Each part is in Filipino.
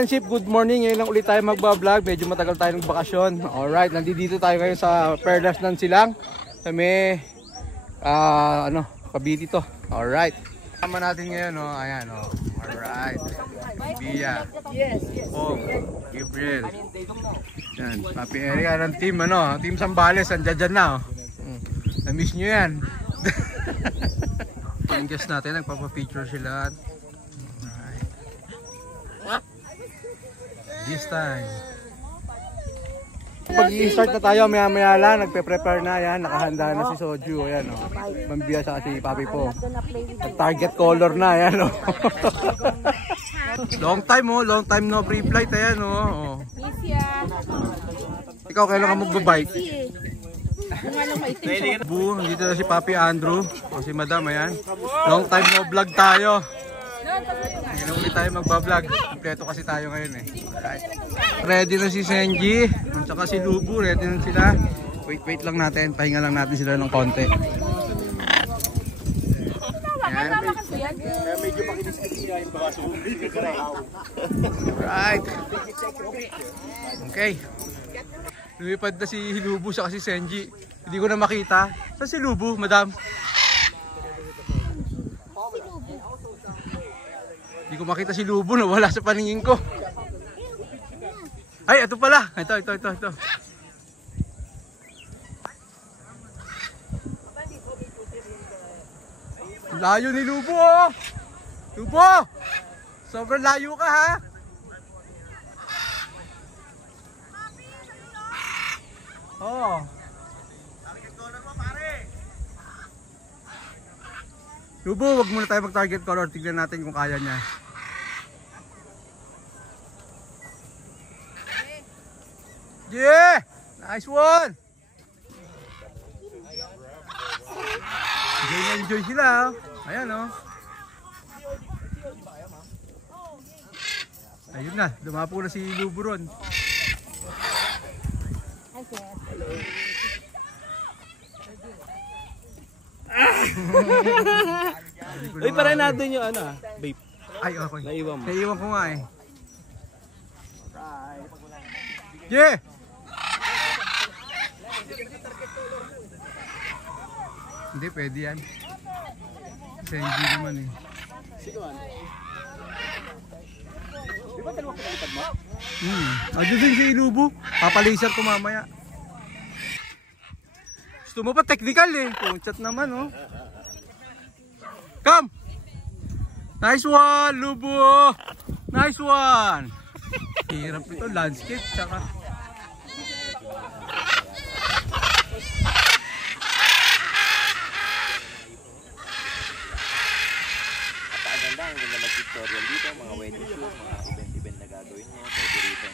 friendship, good morning. Ngayon lang ulit tayo magbablog. Medyo matagal tayo ng bakasyon. Alright, nandito tayo ngayon sa Perlas ng Silang. Sa may, Cavite to. Alright. Kasama natin ngayon, no? Ayan, no? Alright. Bia. Pong. Gabriel. Yan. Papi Eric, ng team, Team Sambales, andyan na, Na-miss nyo yan. Yung guest natin, nagpapapicture sila. This time. Pag-i-start na tayo, maya-maya lang, nagpe-prepare na yan, nakahanda na si Soju, ayan Pambiya sa si Papi po. Target color na, ayan Long time no pre-flight, ayan Ikaw, kailan ka magbabike? Dito na si Papi Andrew, o si Madam, ayan. Long time no vlog tayo. Ngayon ulit tayo magbablog. Kompleto kasi tayo ngayon Alright. Ready na si Senji at saka si Lubu, ready na sila. Wait lang natin, pahinga lang natin sila ng konti. Medyo makinis siya yung baso. Alright. Okay. Lumipad na si Lubu sa kasi Senji. Hindi ko na makita. Saan si Lubu, Madam? Hindi ko makita si Lubo, wala sa paningin ko. Ay, ito pala. Ito. Layo ni Lubo, Lubo! Sobrang layo ka, ha? Oh. Lubo, wag muna tayo mag-target color. Tignan natin kung kaya niya. Yeah! Nice one! Enjoy sila. Ayan Ayun na, dumapo na si Lubo ron. Uy, para natin yung babe. Ay, okay. Naiwan ko nga Yeah! Hindi, pwede yan. Senji naman Di ba dalawang pinalipad mo? Adyo din si Lubo. Papalaser ko mamaya. Gusto mo pa technical Punchat naman Come! Nice one, Lubo! Nice one! Hirap ito, landscape tsaka. Napakaganda, ang ganda mag-tutorial dito, mga wedding shoot, mga event na gagawin niya, pwede rito.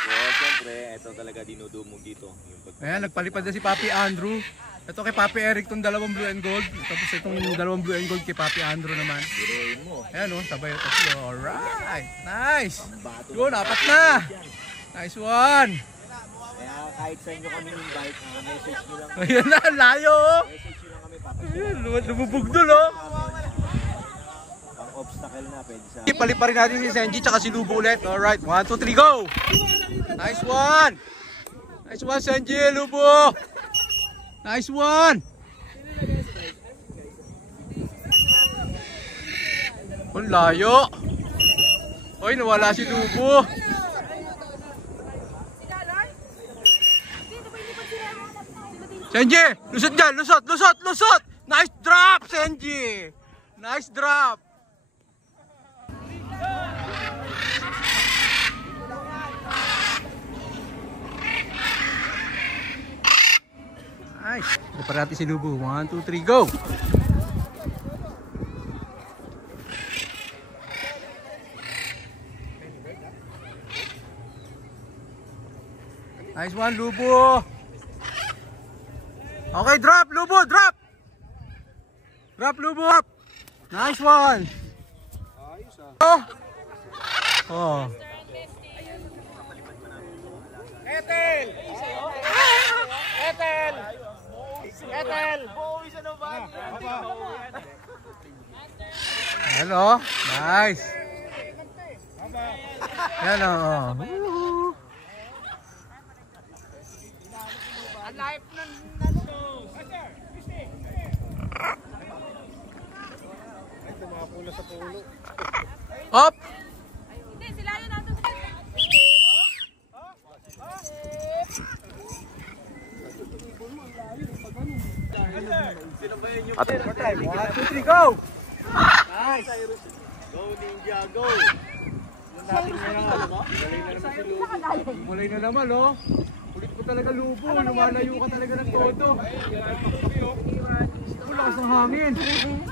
Tapos, siyempre, ito talaga dinudumog dito. Ayan, nagpalipad na si Papi Andrew. Ito kay Papi Eric itong dalawang blue and gold. Tapos itong dalawang blue and gold kay Papi Andrew naman. Ayan sabay ito sila. Alright, nice. Yun, apat na. Nice one. Kaya kahit sa inyo kami invite, message nyo lang. Ayan na, layo Message nyo lang kami, Papa. Ayan, lumubugdol Pang obstacle na, pwede sa... Palipa rin natin si Senji tsaka si Lubo ulit. Alright, 1, 2, 3, go! Nice one! Nice one, Senji, Lubo! Nice one! Ang layo! Hoy, nawala si Lubo! Senji! Lusot dyan! Lusot! Nice drop, Senji! Nice drop! Nice! Ito natin si Lubo. 1, 2, 3, go! Nice one, Lubo! Okay, drop, Lubo! Drop! Drop, Lubo! Up! Nice one! Oh! Etel! Hello! Nice! Yan o. Hop! Hindi, sila yun natin. Ate, 1, 2, 3, go! Nice! Go Ninja, go! Mulay na naman, oh. Ulit ko talaga lubo. Lumalayo ka talaga ng todo. Ang lakas ng hangin.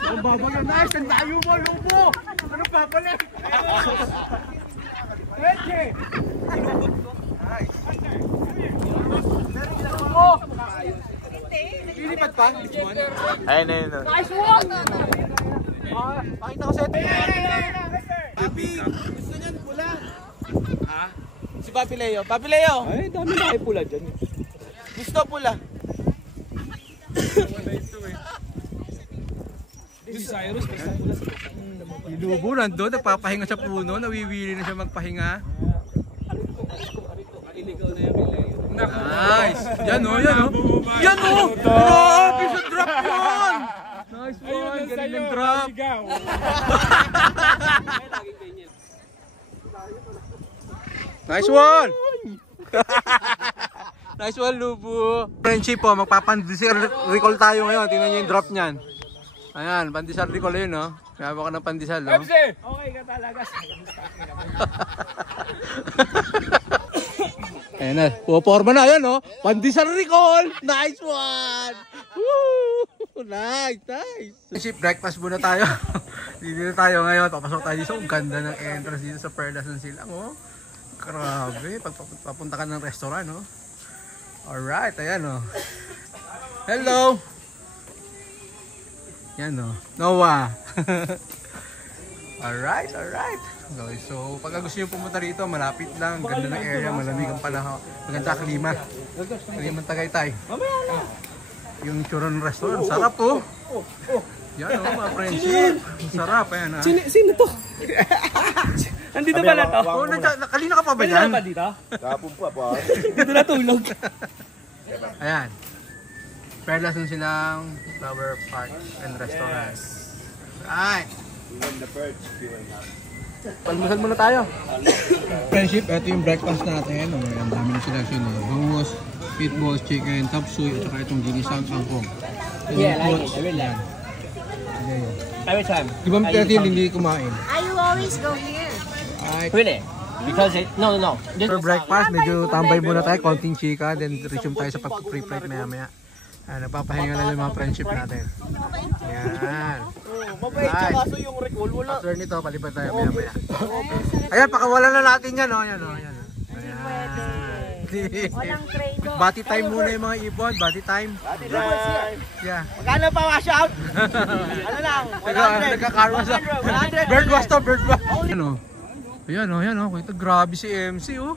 Ang babagyan. Nice! Ang layo mo, lubo! Ano pa pala? Pwede! Nice! Lilipat pa? ayun, ayun. Nice one! Pakita ko sa ito. Gusto niyan pula. Ha? Si Papi Leo. Papi Leo! Ay, dami na kayo pula dyan. Gusto pula. Si Cyrus, gusto pula. Yung lubo nandun, nagpapahinga sa puno. Nawiwili na siya magpahinga. Iligaw na yung Leo. Nice! Yan o, yan o! Yan o! Grabe sa drop yun! Nice one! Galing ng drop! Nice one! Nice one, Lubo! Friendship po, magpapandisal recall tayo ngayon. Tingnan nyo yung drop niyan. Ayan, pandesal recall yun, no? Gaba ka ng pandesal, no? Okay ka talaga. Ayan na, puporma na yan, no? Pandesal recall! Nice one! Woo! Nice, nice! Ship, breakfast muna tayo. Dito na tayo ngayon. Papasok tayo dito. Ang ganda ng entrance dito sa Perlas ng Silang, oh. Grabe, papunta ka ng restaurant, no? Alright, ayan, oh. Hello! Yan, oh. Noah! Alright, alright. So, pag gusto nyo pumunta rito, malapit lang. Ganda ng area, malamig ang panahon. Maganda ang klima. Klima ng Tagaytay. Yung itsura ng restaurant, sarap po. Yan o, mga friendship. Sarap, ayan ha. Sino to? Nandito ba na to? Oh, kalina ka pa ba yan? Ba dito? Kapon pa pa. Dito natulog. Ayan. Perlas ng Silang Flower Park and Restaurant. Right. Palmasal muna tayo. Friendship, ito yung breakfast natin. Ang dami ng selection. Bangus, meatballs, chicken, tapsoy, at saka itong ginisang kangkong. Yeah, I like it. I really like it. Every time. Di ba hindi kumain? I will always go here. Alright. Really? Because it, no. This For breakfast, medyo tambay muna tayo, konting chika, then resume tayo sa pag-pre-plate maya-maya. Napapahinga na yung mga friendship natin. Yan. mabait siya kaso yung recall wala. After nito, palipad tayo maya-maya. Ayan, pakawalan na natin yan, oh. Ayan, oh. Ayan. Walang trade-off. Bati time muna yung mga ibon, bati time. Yeah. Magkano pa wash out? Ano lang? 100. Nagka-karma sa 100. bird wash to, bird wash. Ayan, oh. Ayan, oh. Ayan, oh. Ito, grabe si MC, oh.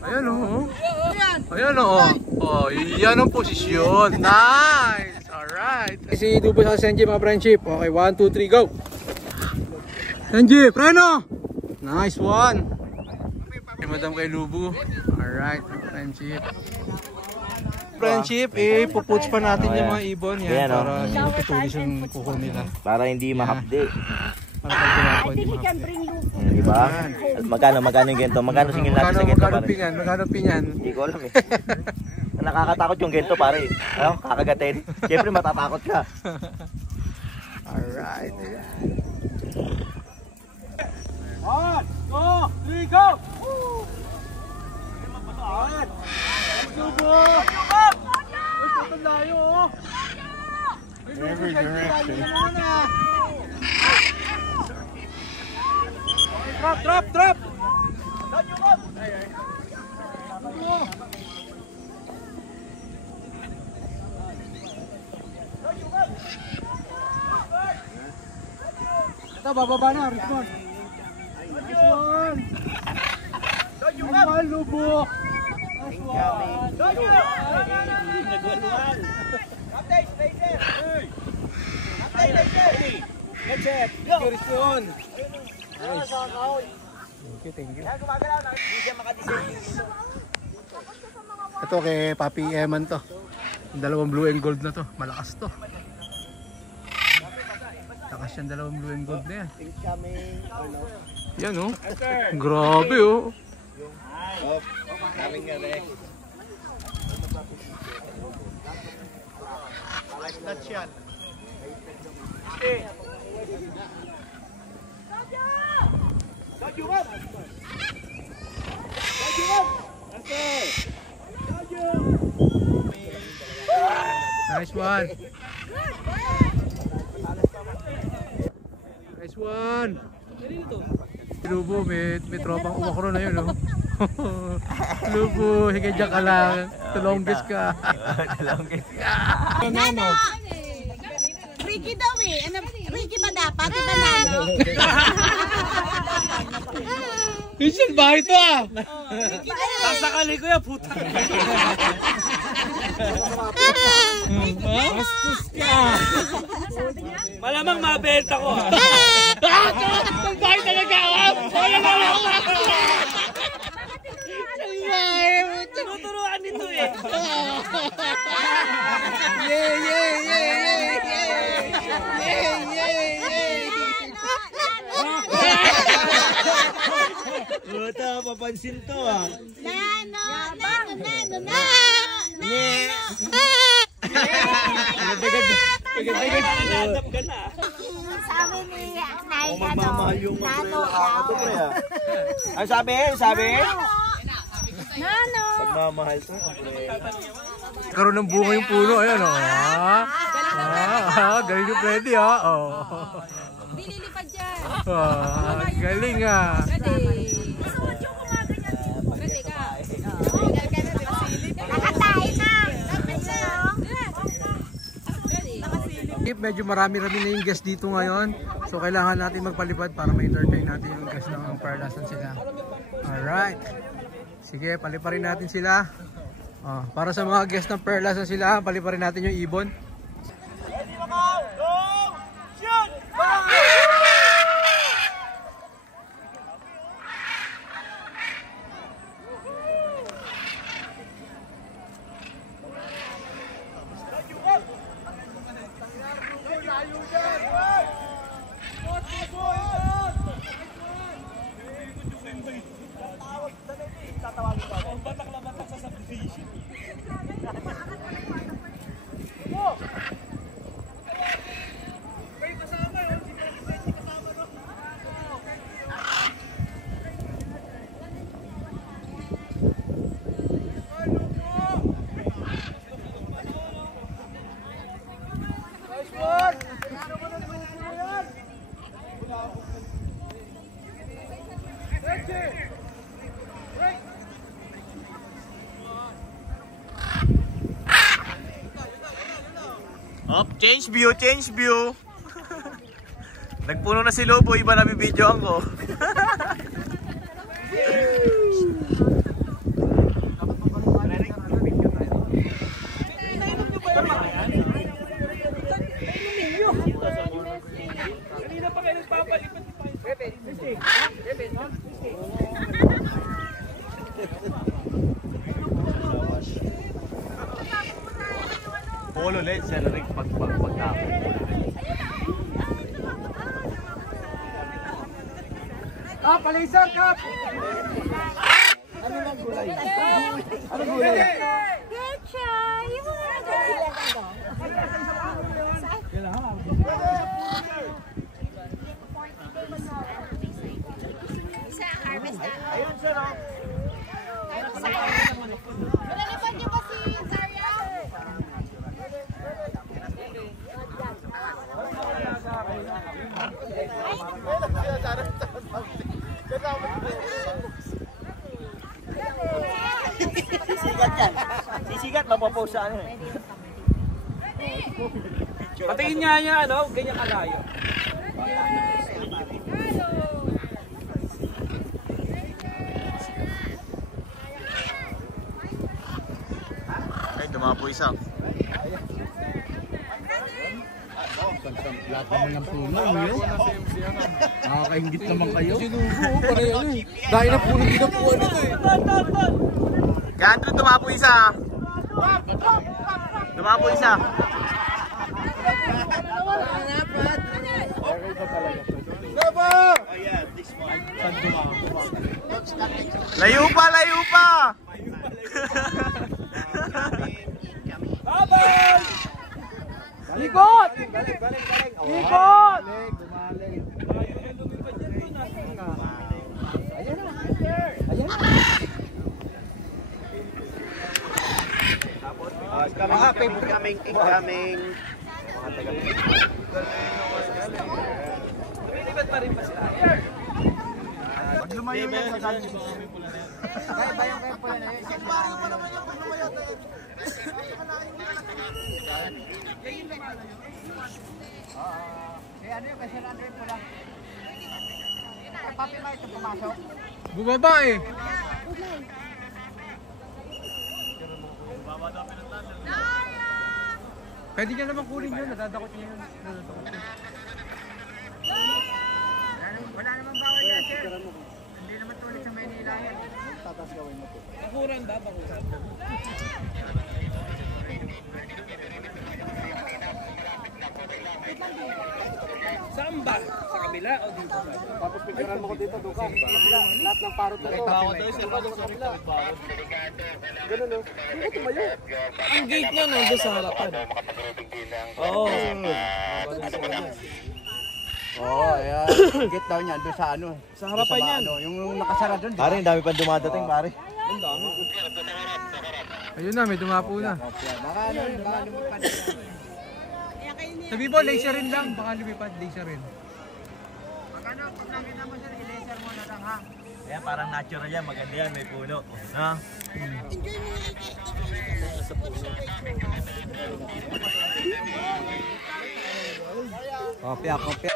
Ayan, oh. Ayan, oh. Oh, yan ang posisyon. Nice. Alright. Si Dubo sa Senji, mga friendship. Okay, 1, 2, 3, go. Senji, preno. Nice one. Madam kay Lubo. Alright, friendship. Friendship, puputs pa natin yung mga ibon yan Ayan, oh. para hindi matutulis yung kuko nila. Para hindi mahapdi. Para pag ginagawa, I hindi think he can mahapdi. bring you. Diba? At magkano yung gento? Magkano singil natin sa gento pare? Magkano pinyan? Hindi ko alam eh. Nakakatakot yung gento pare. Ano? Kakagatin. Siyempre matatakot ka. Alright. 1, 2, 3, go! Woo! Magpasaan! Magsubo! Uy, putang layo oh! Every direction. Drop! Down yung up! Ito, bababa na, response. Nice one! Nice one, Lubo! Nice one! Nagwaluan! Captain, stay there! Captain, stay there! Let's check! Go! Yun! Thank you. Hindi siya makadesign. Ito kay Papi Eman to. Yung dalawang blue and gold na to. Malakas to. Lakas yung dalawang blue and gold na yan. Yan oh. Grabe oh. Oh, kaming nga rin. Touch yan. Nice one. Nice one. Lubo, may tropang umakro na yun, no? Lubo, higay dyan ka lang. Tulongges ka. Nano! Ricky daw eh. Ano, Ricky ba dapat? Di ba Nano? Vincent, bahay to ah! Ricky daw eh. Sasakali ko yan, puta. Bastos ka. Malamang mabenta ko ah. Ang bahay talaga ah! Tuturuan nito eh. Puta, papansin to ah. Nano! Nano! Nanadap ka na. Sabi ni Nay, Magmamahal yung Nano! Ano sabi? Sabi? Nano! Pagmamahal to. Karoon ng bunga yung puno, ayan oh. Galing yung Freddy ah. Oh. Dililipad dyan. Galing ah. Pwede ka. Nakatayo na! Medyo marami-rami na yung guest dito ngayon. So kailangan natin magpalipad para ma-entertain natin yung guest ng Perlasan sila. Alright. Sige, paliparin natin sila. Para sa mga guest ng Perlasan sila, paliparin natin yung ibon. Up, change view, change view. Nagpuno na si Lobo, iba na bibidyoan ko. Polo ulit siya na rin pagkakapon. Palisan kap! Getcha! Yung mga Ayun siya no. Malalipad niyo ba si Zarya? Sisigat yan. Sisigat, mapopost sa ano eh. Patingin nga niya, ano, ganyan kalayo. Ay, dumapo isa. Lahat naman ng puno, yun. Nakakaingit naman kayo. Dahil na puno, ginapuan ito eh. Kaya Andrew, tumapo isa. Tumapo isa. Layo pa, layo pa. Ikot! Ikot! Incoming. Pag lumayo yan, magkano? Bumaba eh. Pwede niya naman kunin yun, nadadakot niya yun. Wala naman bawal yan, sir. Hindi naman tulit sa Maynila yan. Tatas gawin mo po. Bakuran ba? Bakuran. Saan ba? Sa kabila o dito? Tapos pagkaran mo ko dito, doon ka. Lahat ng parot na ito. Bawal daw siya. Doon sa kabila. Ganun o. Hindi ko tumayo. Ang gate niya nandun sa harapan. Oo. Oo, ayan. Gate daw niya, doon sa ano. Sa harapan yan. Yung nakasara doon. Pare, ang dami pa dumadating, pare. Ang dami. Ayun na, may dumapo na. Baka ano yun, baka lumipad. Sabi po, laser rin lang. Baka lumipad, laser rin. Kaya parang natural yan, maganda yan, may puno. Ha? Kopya, kopya.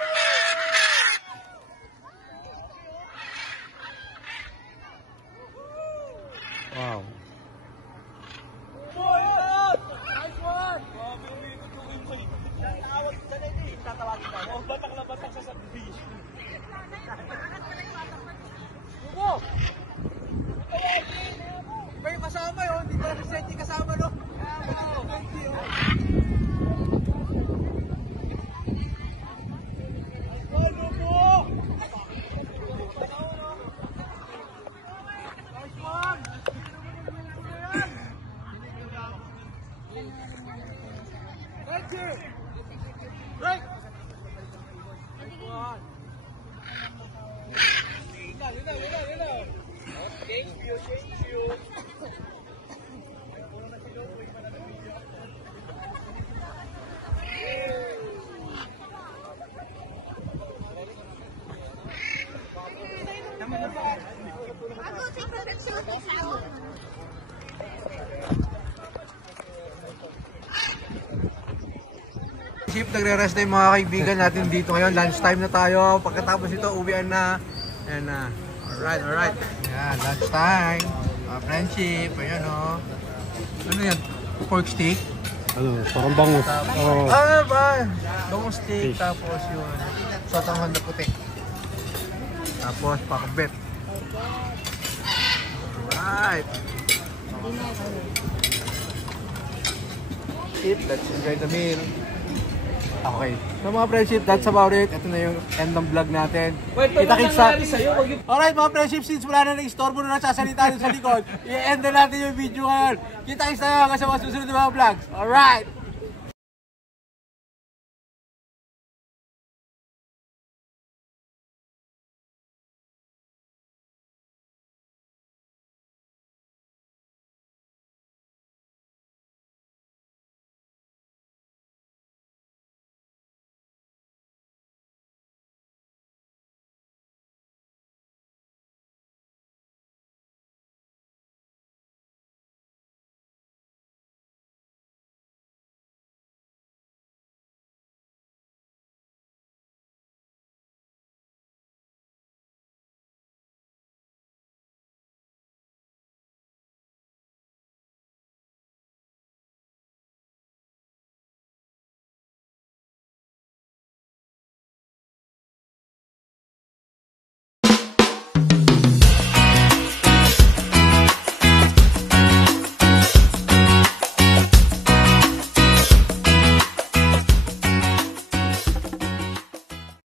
Wow. May kasama yun, hindi pala si Seti kasama no? Ship, nagre-rest na yung mga kaibigan natin dito ngayon. Lunch time na tayo. Pagkatapos ito, uwian na. Ayan na. Alright, alright. Ayan, lunch time. Friendship. Ayan o. Ano yan? Pork steak? Ano, parang bangus. Ah, ba? Bangus steak. Tapos yun. Sotanghon na puti. Tapos pakbet. Alright. Ship, let's enjoy the meal. Okay. So mga friendship, that's about it. Ito na yung end ng vlog natin. Kita-kits sa... Alright mga friendship, since wala na nag-istorbo na nagsasalita sa likod, i-end na natin yung video ngayon. Kita-kits tayo hanggang sa mga susunod na mga vlogs. Alright!